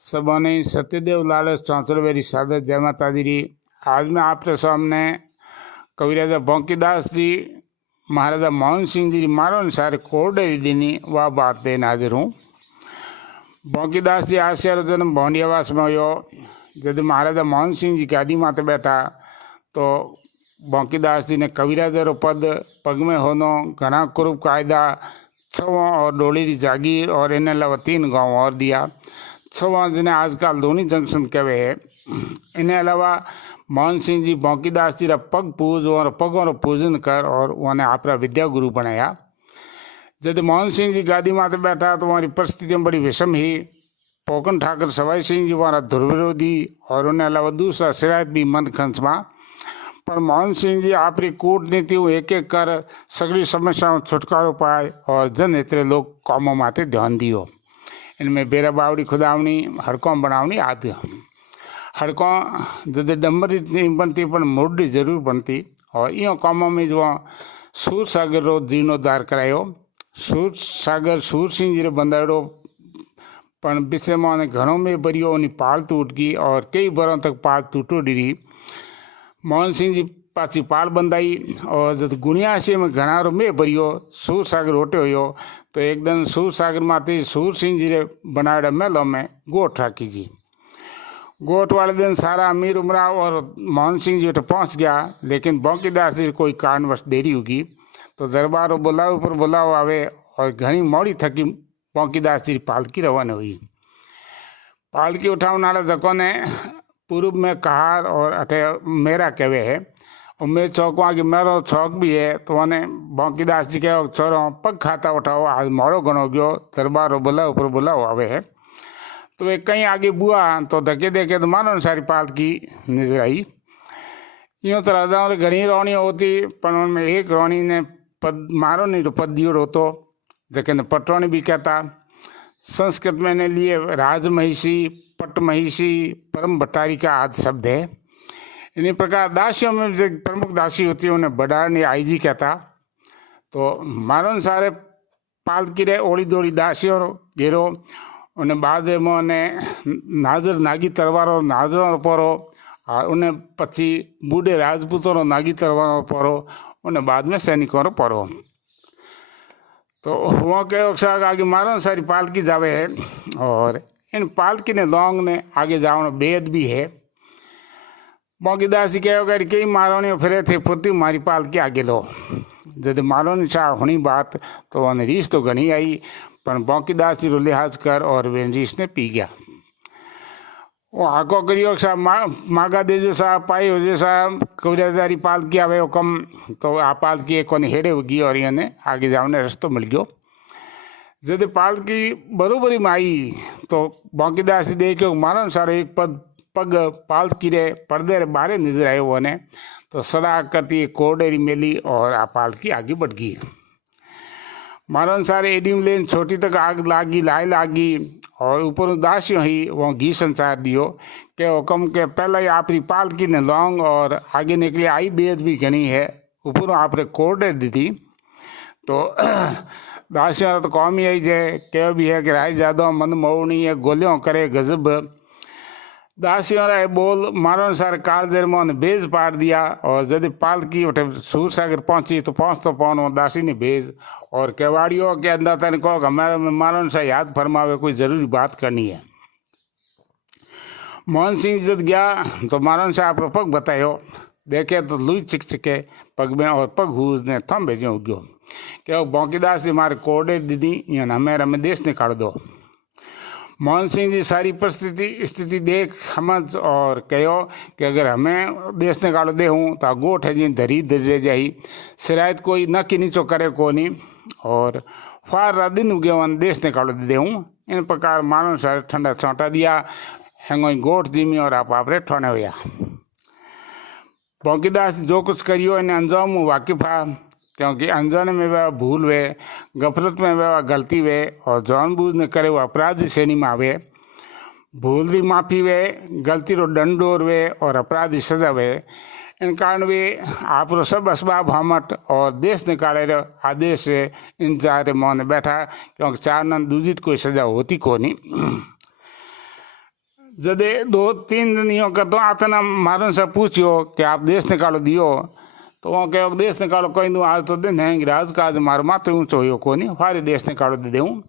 सबने सत्यदेव लालच चौंतर मेरी सादत जय माता दी। आज मैं आपके सामने कविराजा बंकीदास जी महाराजा मोहन सिंह जी मारो अनुसार कोरडे दीनी वह बात लेने हाजिर हूँ। बंकीदास जी आसियारो जन्म भौंडियावास में हुयो। जब महाराजा मोहन सिंह जी गादी माते बैठा तो बंकीदास जी ने कविराजा पद पग में होनो घना कुरूप कायदा छवा और डोली की जागीर और इन अलावा 3 गांव और दिया। छवा जिन्हें आजकल धोनी जंक्शन कहे है। इन्हें अलावा मोहन सिंह जी बंकीदास जी रा पग पूज और पगों रो पूजन कर और उन्हें आपरा विद्या गुरु बनाया। जब मोहन सिंह जी गादी माते बैठा तो हमारी परिस्थिति बड़ी विषम ही। पोकन ठाकर सवाई सिंह जी हमारा ध्रुविरोधी और उन्हें अलावा दूसरा सिरायत भी मन खंचमा। पर मोहन सिंह जी आपरी कूटनीति एक एक कर सगली समस्याओं छुटकारो पाए और जन इतने लोग कामों माते ध्यान दियो। इनमें बेरा बावड़ी खुदावनी हड़कों बनावनी आदि। हड़कों जब डम्बरी नहीं बनती पर मुर्डी जरूर बनती और यो कामों में जो सूर सागर रो जीर्णोद्धार करायो। सूर सागर सूर सिंह जी रे बंदाड़ो पर विषय में घरों में बरियो उन्हीं पाल टूट गई और कई बरों तक पाल टूटो रही। मोहन सिंह जी पाची पाल बंदाई और जब गुणियासी में घना रो में बरियो सूर सागर होटे हो तो एक दिन सूर सागर माते सूर सिंह जी रे बनाड़ा मेलों में गोठ राखी जी। गोठ वाले दिन सारा अमीर उमरा और मोहन सिंह जी तो पहुँच गया, लेकिन बंकीदास जी कोई कारणवश देरी होगी तो दरबार बुलाव पर बुलाव आवे और घनी मोड़ी थकी बंकीदास जी पालकी रवाना हुई। पालकी उठाने वाला जको ने पूर्व में कहार और अठे मेरा कहवे है और मैं चौक कि मेरा चौक भी है तो उन्हें बंकीदास जी कहो छोरो पग खाता उठाओ आज मोड़ो घणो गयो दरबार बुलाव पर बुलाव आवे है। तो वे कहीं आगे बुआ तो धके देखे तो मानो सारी पालकी नजर आई। यूँ तो राजाओं ने घनी रोनी होती पर उनमें एक रोनी ने पद मारो नहीं तो पद दियो होतो जैसे ने पटरोनी भी कहता। संस्कृत में ने लिए राजमहिषी पट महिषी परम भट्टारी का आदि शब्द है। इन्हीं प्रकार दासियों में जो प्रमुख दासी होती है उन्हें बडारनी आई जी कहता। तो मारो सारे पालकी रे ओड़ी दौड़ी दासियों घेरो उन्हें बाद में उन्हें नाजर नागी तलवारों नाजरों परो और उन्हें पची बूढ़े राजपूतों नागी तलवारों परो उन्हें बाद में सैनिकों परो। तो वहाँ के आगे मारो सारी पालकी जावे है और इन पालकी ने लोंग ने आगे जाओ बेद भी है। बंकीदास जी कहोगे कई मारोनी फिरे थे फुर्ती मारी पालकी आगे लो। जब मारोनी चाह होनी बात तो उन्हें रीस तो घनी आई पर बंकीदास जी रो लिहाज कर और वे रीस ने पी गया। वो हाको करियो साहब मागा दे जो साहब पाई हो जो साहब कविराजारी पालकी आवे हो कम तो आ पालकी एक कोनी हेड़े होगी और इन्हें आगे जाने रस्तो मिल गयो। जब पालकी बरोबरी में आई तो बंकीदास जी देखे मारो सारे एक पग पालकी रे पर्दे रे बारे नजर आए वो ने तो सदा करती कोडेरी मेली और आ पालकी आगे बढ़ गई। मारो सारे एडिम लेन छोटी तक आग लागी लाई लागी और ऊपर दासियों ही वो घी संचार दियो के हुक्म के पहले ही आपरी पालकी ने लौंग और आगे निकली आई बेद भी घनी है ऊपर आपरे कोडे दी थी। तो दासियों तो कौम ही आई जाए कह भी है कि राय ज्यादा मन मोवनी है गोलियों करे गजब। दासियों रे बोल मारो सारे कारदेर में भेज पार दिया और जब पालकी उठे सूर सागर पहुंची तो पौनो दासी ने भेज और केवाड़ियों के अंदर तन को हमारे मारो सा याद फरमावे कोई जरूरी बात करनी है। मोहन सिंह जब गया तो मारो सा आप पग बतायो देखे तो लुई चिकचिके पग में और पग हूज ने थम भेजो गयो क्या बंकीदास जी मारे कोडे दीदी या हमें रमे देश निकाल दो। मोहन सिंह जी सारी परिस्थिति स्थिति देख समझ और कहो कि अगर हमें देश निकालो दे हूँ तो गोठ है जी धरी धीरे जाई सिरायत कोई न कि नीचो करे को नहीं और फार दिन उगे वन देश निकालो दे हूँ। इन प्रकार मानो सारे ठंडा छौटा दिया हैंगो गोठ दीमी और आप रे ठोने हुआ। बंकीदास जो कुछ करियो इन्हें अंजाम वाकिफ है क्योंकि अनजाने में वह भूल वे गफलत में वह गलती वे और जानबूझ ने करे वो अपराध की श्रेणी में आवे। भूल की माफ़ी वे गलती रो दंडोर वे और अपराध की सजा वे। इन कारण वे आप रो सब असबाब हमट और देश निकाले रो आदेश से इंतजार मौन बैठा क्योंकि चार नन दूजित कोई सजा होती को नहीं। जदे 2-3 दिन यूँ करतो आतना मारन से पूछियो कि आप देश निकालो दियो, तो वहाँ कहो देश निकालो कोई दूँ आज तो दिन है राज का आज मारो मात्र ऊँचो हो कोनी फारे देश निकालो दे दूँ।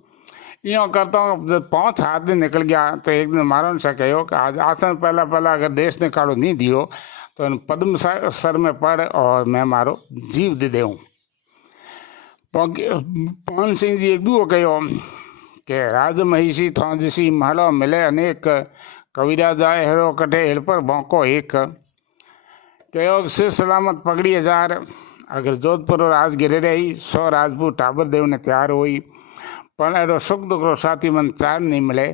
यूँ करता हूँ जब 5-7 दिन निकल गया तो एक दिन मारन से कहो कि आज आसन पहला अगर देश निकालो नहीं दियो तो पद्म सर में पड़ और मैं मारो जीव दे दूँ। पवन सिंह जी एक दूँ कहो कि राज महिषी थो जिसी महलो मिले अनेक कविराज आए हेरो कटे हेल पर भौंको एक कहो सिर सलामत पगड़ी 1000 अगर जोधपुर राज गिरे रही 100 राजपूत टाबर देव ने तैयार हुई पर एरो सुख दुख रो साथी मन 4 नहीं मिले।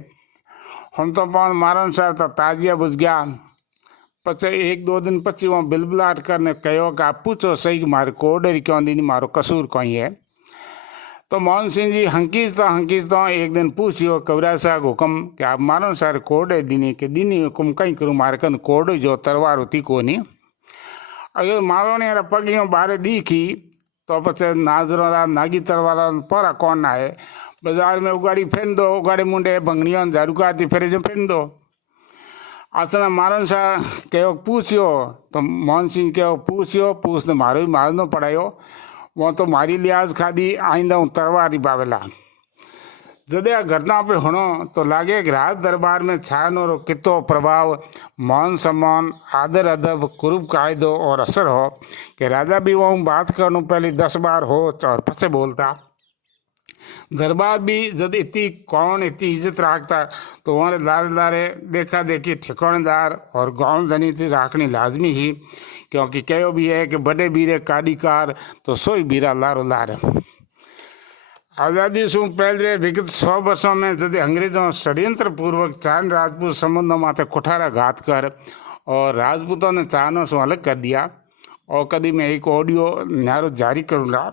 हम तो पवन मारन सर तो ताजिया बुझ गया। पचे 1-2 दिन पची वहाँ बिलबिलाट करने कहो कि आप पूछो सही मारे कोडरी क्यों दी मारो कसूर कहीं है। तो मोहन सिंह जी हंकीस तो एक दिन पूछियो कविराज साहब हुक्म कि आप मारो सर कोडे दीनी के दीनी हुक्म कहीं करूँ मारे कन कोड जो तरवार होती कोनी अगर मारो ने पगियों बारे दीखी तो पचे नाजरों नागी तरवारा परा कौन आए बाजार में उगाड़ी फेंक दो उगाड़े मुंडे भंगड़ियों झाड़ूकाती फेरे जो फेंक दो। आसना मारन शाह कहो पूछियो तो मोहन सिंह कहो पूछियो पूछने मारो ही मारनो पड़ायो वो तो मारी लिहाज खादी आइंदा हूँ तरवारी पावेला। जदे आ घटना पे होनो तो लागे कि राज दरबार में छानो रो कितो प्रभाव मान सम्मान आदर अदब कुरूब कायदो और असर हो कि राजा भी वहाँ बात करनू पहले 10 बार हो और पछे बोलता। दरबार भी जब इतनी कौन इतनी इज्जत रखता तो वहाँ लारे लारे देखा देखी ठिकानेदार और गाँव धनी थी राखनी लाजमी ही क्योंकि कहो भी है कि बड़े बीरे कारीकार तो सोई बीरा लारो लार। आज़ादी से पहले विगत 100 वर्षों में यदि अंग्रेजों षड्यंत्र पूर्वक 4 राजपूत संबंधों माथे कुठारा घात कर और राजपूतों ने चाहनों से अलग कर दिया और कभी मैं एक ऑडियो न्यारो जारी करूँगा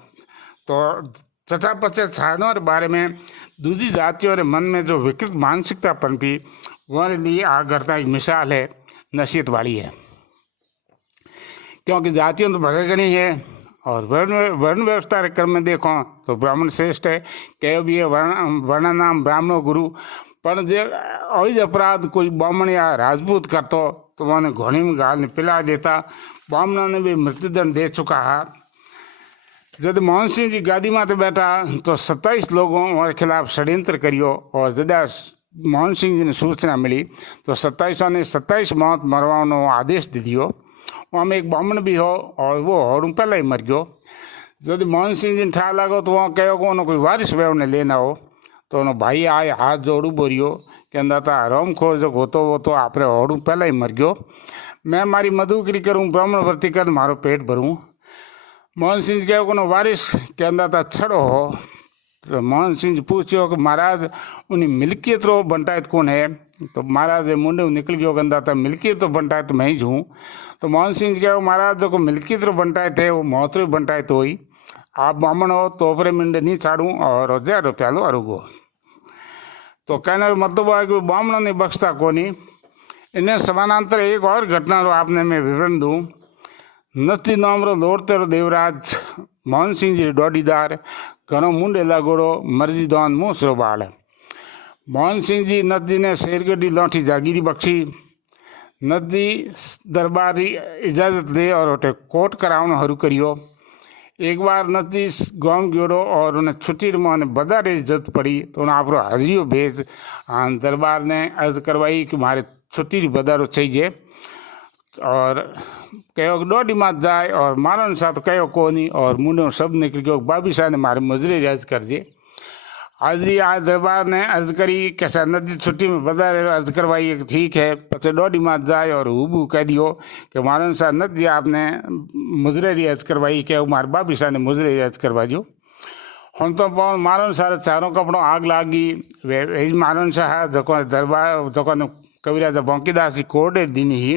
तो तथा पचे छानों के बारे में दूसरी जातियों के मन में जो विकृत मानसिकता पनपी वह लिए आ घटना एक मिसाल है नसीहत वाली है क्योंकि जातियों तो भगगणी है और वर्ण व्यवस्था के क्रम में देखो तो ब्राह्मण श्रेष्ठ है कहो भी है वर्ण नाम ब्राह्मणो गुरु पर जो अहिज अपराध कोई ब्राह्मण या राजपूत करतो तो उन्होंने घोड़ी में गाल पिला देता। ब्राह्मणों ने भी मृत्युदंड दे चुका है। जब मोहन सिंह जी गादी माते बैठा तो 27 लोगों के खिलाफ षड्यंत्र करियो और जब मोहन सिंह जी ने सूचना मिली तो 27 ने 27 मौत मरवानो आदेश दे दियो। वहाँ में एक ब्राह्मण भी हो और वो होड़ू पहले ही मर गयो। जब मोहन सिंह जी ठा लगो तो वहाँ कहो को कोई वारिस वे उन्हें लेना हो तो उन्होंने भाई आए हाथ जोड़ू बोरियो कि अंदर था रोम खोर जो होतो वो तो आपरे होड़ू पहले ही मर गयो। मैं मारी मधुकरी करूँ ब्राह्मण भर्ती कर मारो पेट भरूँ। मोहन सिंह कहो को वारिस के अंदर था छड़ो हो तो मोहन सिंह जी पूछो कि महाराज उन्हें मिल्कियत रो बंटायत कौन है तो महाराज मुंडे निकल गयो गंदा था मिल्कियत तो बंटायत मैं ही हूँ। तो मोहन सिंह जी कहो महाराज जो मिल्कियत रो बंटायत है वो महोत्सव बंटायत हुई आप ब्राह्मण हो तो ओपरे मिंडे नहीं छाड़ूँ और 1000 रुपया लो अरुगो। तो कहने का मतलब है कि ब्राह्मणों ने बख्शता कोनी। इन्हें समानांतर एक और घटना रो आपने मैं विवरण दूँ। नथी नाम रो दौड़ते रो देवराज मोहन सिंह जी डोडीदार घणो मुंडे लागोड़ो मर्जी दौन मूसरो बाड़। मोहन सिंह जी नथ जी ने शेरगढ़ी लौठी जागीरी बख्शी। नथ जी दरबारी इजाज़त दे और उठे कोट करावनो हरू करियो। एक बार नथ जी गाँव गयोड़ो और उन्हें छुट्टी में बधारे इज्जत पड़ी तो उन्हें आप हाजिरियो भेज दरबार ने अर्ज करवाई कि मारे छुट्टी बधारो चाहिए और कहो डोडी मात जाए और मारो साथ कहो कोनी और मुंडो सब निकल गयो बाबी साहब ने मारे मजरे अर्ज कर दिए। हाजरी आज दरबार ने अर्ज करी कैसा नदी छुट्टी में बता अर्ज करवाई ठीक है पचे डोडी मात जाए और हूबू कह दियो कि मारन साहब नद जी आपने मुजरे अर्ज करवाई क्या मार बाबी साहब ने मुजरे अर्ज करवा दियो। हम तो पवन मारन साहब चारों कपड़ों आग लागी वे मारन साहब जो दरबार जो कविराज बौंकीदास जी कोडे दिन ही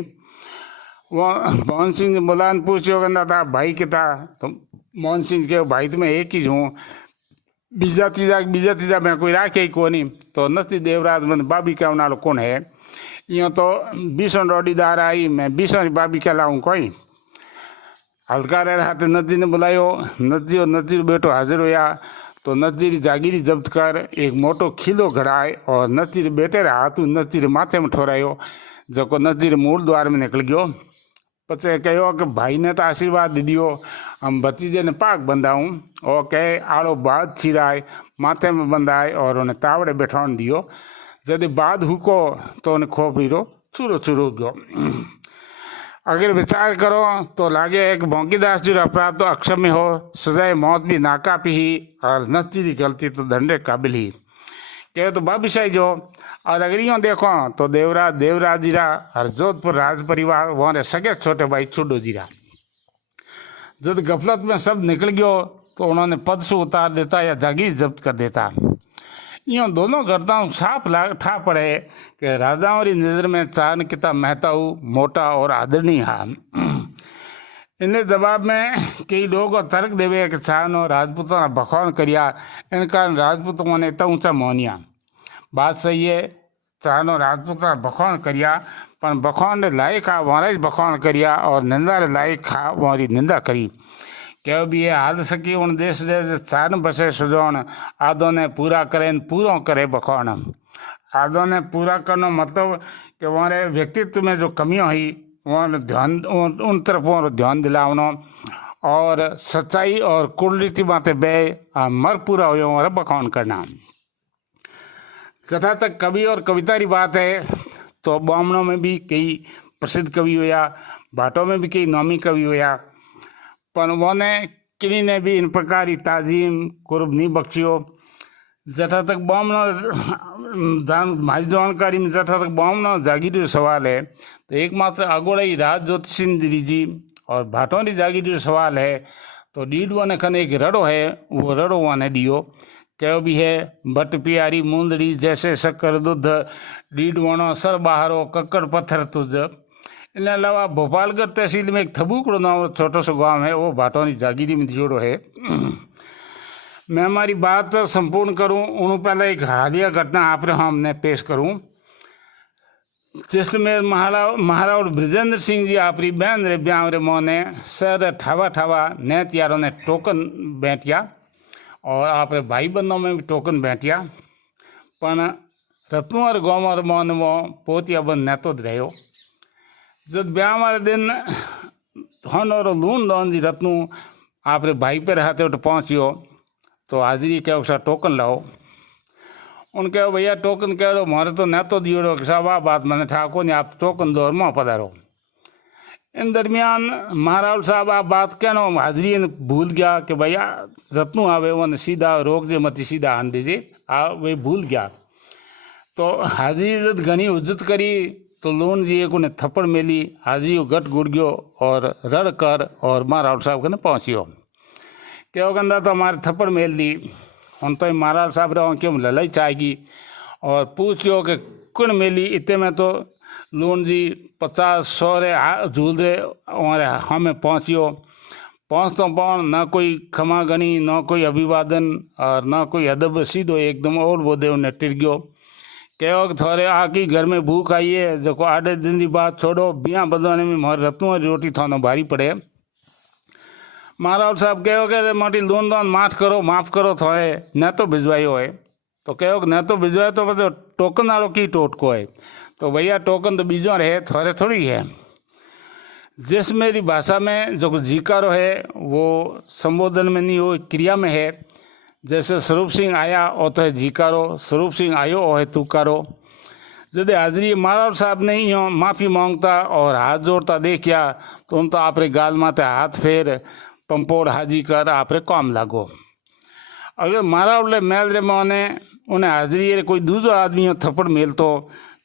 वो मोहन सिंह बुलान पूछो कहना था भाई के था तो मोहन सिंह के भाई तो मैं एक ही हूँ बीजा तीजा मैं कोई राखे ही कोनी तो नस्ती देवराज मन बाबी का नालो कौन है यूँ तो 20 डोडीदार आई मैं 20 बाबी का लाऊं कोई हल्का रह रहा तो नदी ने बुलायो नदी और नदी बेटो हाजिर होया तो नचीरी जागीरी जब्त कर एक मोटो खीलो घड़ाए और नचीर बेटे हाथ नचीर माथे में ठोरायो, जो नचीर मूल द्वार में निकल गयो। पछे कहो कि भाई ने तो आशीर्वाद दी दियो, हम भतीजे ने पाक बंधाऊँ और कहे आड़ो बाद छिराए माथे में बंधाए और उन्हें तावड़े बैठाण दियो। यदि बाद हुको तो उन्हें खोपड़ी रो चूरो चूरो गयो। अगर विचार करो तो लागे एक भोंकीदास जी अपराध तो अक्षम्य हो, सजाए मौत भी नाकाफी ही और नचीरी गलती तो दंडे काबिल ही। कहे तो बाबीशाही जो और अगर यूँ देखो तो देवराज जीरा और जोधपुर राज परिवार वहाँ सगे छोटे भाई छुड्डो जीरा। जब गफलत में सब निकल गयो तो उन्होंने पद से उतार देता या जागीर जब्त कर देता। यूँ दोनों घटनाओं साफ ठा पड़े कि राजाओं की नज़र में चाणक्यता महताऊ मोटा और आदरणीय है। इन्हें जवाब में कई लोग तर्क देवे कि चाणो राजपूतों ने बखौन करिया, इन कारण राजपूतों ने इतना ऊंचा मोहनिया। बात सही है, चाणो राजपूतों ने बखौन करिया, पर बखौन लायक आ वहाँ बखौन करिया और निंदा लायक खा वहाँ निंदा करी। क्यों भी ये हाल सकी उन देश दे चान बसे सुजोन, आदों ने पूरा करें पूरों करे बखौन। आदों ने पूरा करना मतलब कि वहाँ व्यक्तित्व में जो कमियाँ हुई वहाँ ध्यान उन तरफ वहाँ ध्यान दिलावना और सच्चाई और कुलरीति बातें बे मर पूरा हो वहाँ बखौन करना। जहाँ तक कवि और कविता की बात है तो बामणों में भी कई प्रसिद्ध कवि हुआ, भाटों में भी कई नामी कवि हुआ, पर उन्होंने किन्हीं ने भी इन प्रकार की ताजीम कुर्ब नहीं बख्शियो। जहाँ तक हमारी जानकारी में जहाँ तक बामना जागीर सवाल है तो एकमात्र अगोड़ा ही राज ज्योतिषिन जी और भाटों की जागीर सवाल है तो डीडवा ने खन एक रड़ो है, वो रड़ो वाने दियो। क्यों भी है बट प्यारी मुंदड़ी जैसे शक्कर दूध, डीडवानो सर बाहरो कक्कड़ पत्थर तुझ। इन अलावा भोपालगढ़ तहसील में एक थबूकड़ो नाम छोटो सो गांव है, वो भाटों की जागीरी में जोड़ो है। मैं हमारी बात संपूर्ण करूं उन पहले एक हालिया घटना आप हमने पेश करूं, जिसमें महाराज ब्रजेंद्र सिंह जी आपरी बहन रे ब्याह रे मोने सर ठावा नेत यारों ने टोकन बैठिया और आप भाई बंधों में भी टोकन बैठिया, पर रत्नुअर गाँव मोन वो पोतिया बंद नेतो रहो। जब ब्याह वाले दिन धन और लून दौन जी रत्नू आप भाई पे रहते उठ पहुँचियो तो हाजिरी क्या उसा टोकन लाओ। उनके भैया टोकन कह लो मारे तो न तो दियो रो साहब आ बात मैंने ठाको नहीं, आप टोकन दो और माँ पधारो। इन दरमियान महाराज साहब आप बात कहनो हाजिरी ने भूल गया कि भैया रत्नू आवे वो सीधा रोक दे मत सीधा आन दीजिए आ वे भूल गया। तो हाजिरी जब घनी उज्जत करी तो लोन जी एक उन्हें थप्पड़ मेली, हाजिरी गट गुड़ गयो और रड़ कर और महाराज साहब के पहुँचियो। क्या कहता तो हमारे थप्पड़ मेल दी हम तो महाराज साहब रहो क्यों लड़ाई चाहेगी और पूछियो कि कौन मेली। इतने में तो लोन जी 50-100 रे झूल रहे हमारे हमें पहुँचियो। पहुँच तो पाओ ना कोई खमा गनी ना कोई अभिवादन और ना कोई अदब, सीधो एकदम और वो दे उन्हें टिर गयो। कहो कि थोड़े आकी घर में भूख आई है जो आधे दिन की बात छोड़ो, बिया बदलाने में मोर रत्नों रोटी थानो भारी पड़े। महाराज साहब कहो कि मोटी लोन दोन माफ़ करो थोड़े न तो भिजवाई है। तो कहो कि न तो भिजवाए तो बस टोकन वालों की टोटको है। तो भैया टोकन तो बीजों रहे थोड़े थोड़ी है। जिस मेरी भाषा में जो जीकारो है वो संबोधन में नहीं हो क्रिया में है। जैसे स्वरूप सिंह आया और तो है जीकारो, स्वरूप सिंह आयो और है तुकारो। जब हाजिरी महाराज साहब ने यूँ माफ़ी मांगता और हाथ जोड़ता देखिया तो उन तो आपरे गाल माते हाथ फेर पंपोड़ हाजी कर आपरे काम लागो। अगर महाराज मेल रे मोने उन्हें हाजिरी कोई दूसरा आदमी थप्पड़ मेलतो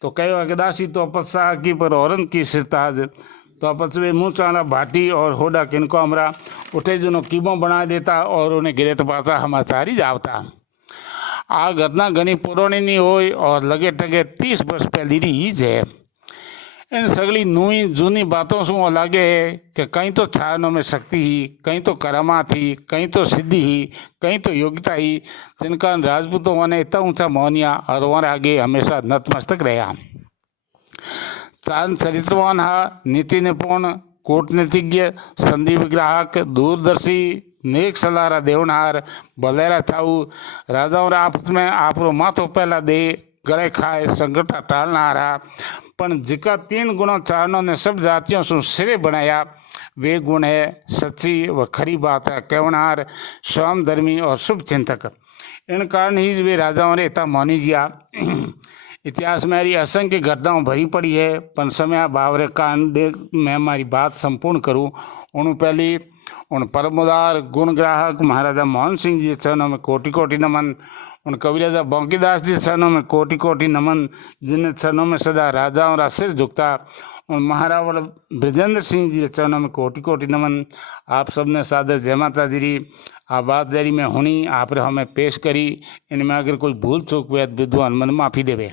तो कहो कि दासी तो अपसा की पर औरन की सिरताज तो आपस में मुँह चाला भाटी और होडा किनको हमरा उठे जुनो कीमो बना देता और उन्हें गिरे तो पाता हमारी जावता। आ घटना घनी पुरानी नहीं हुई और लगे टगे 30 वर्ष पहली रीज है। इन सगली नई जूनी बातों से वो लगे है कि कहीं तो छायानों में शक्ति ही, कहीं तो करामा थी, कहीं तो सिद्धि ही, कहीं तो योग्यता ही, जिनका राजपूतों ने इतना ऊंचा मोहनिया और वहाँ आगे हमेशा नतमस्तक रहा। चांद चरित्रवान हा, नीति निपुण, कूटनीतिज्ञ, संधि विग्राहक, दूरदर्शी, नेक सलाहरा देवनहार भलेरा थाऊ राजाओं आपस में आपरो माथो पहला दे गले खाए संकट टालनारा पण जिका 3 गुणों चारणों ने सब जातियों से सिरे बनाया वे गुण है सच्ची व खरी बात है कहवनार स्वामधर्मी और शुभ चिंतक। इन कारण ही वे राजाओं ने इतना मानी जिया। इतिहास में हमारी असंख्य घटनाओं भरी पड़ी है पण समय बावरे कान मैं हमारी बात संपूर्ण करूँ उन पहली उन परमोदार गुणग्राहक महाराजा मोहन सिंह जी चरणों में कोटि कोटि नमन। उन कविराजा बंकीदास जी चरणों में कोटि कोटि नमन जिन्हें चरणों में सदा राजाओं का सिर झुकता। उन महारावल ब्रजेंद्र सिंह जी चरणों में कोटि कोटि नमन। आप सबने सादर जय माता जी। आ बात जरी में हुनी आप हमें पेश करी इनमें अगर कोई भूल चूक हुई विद्वान मन माफ़ी देवे।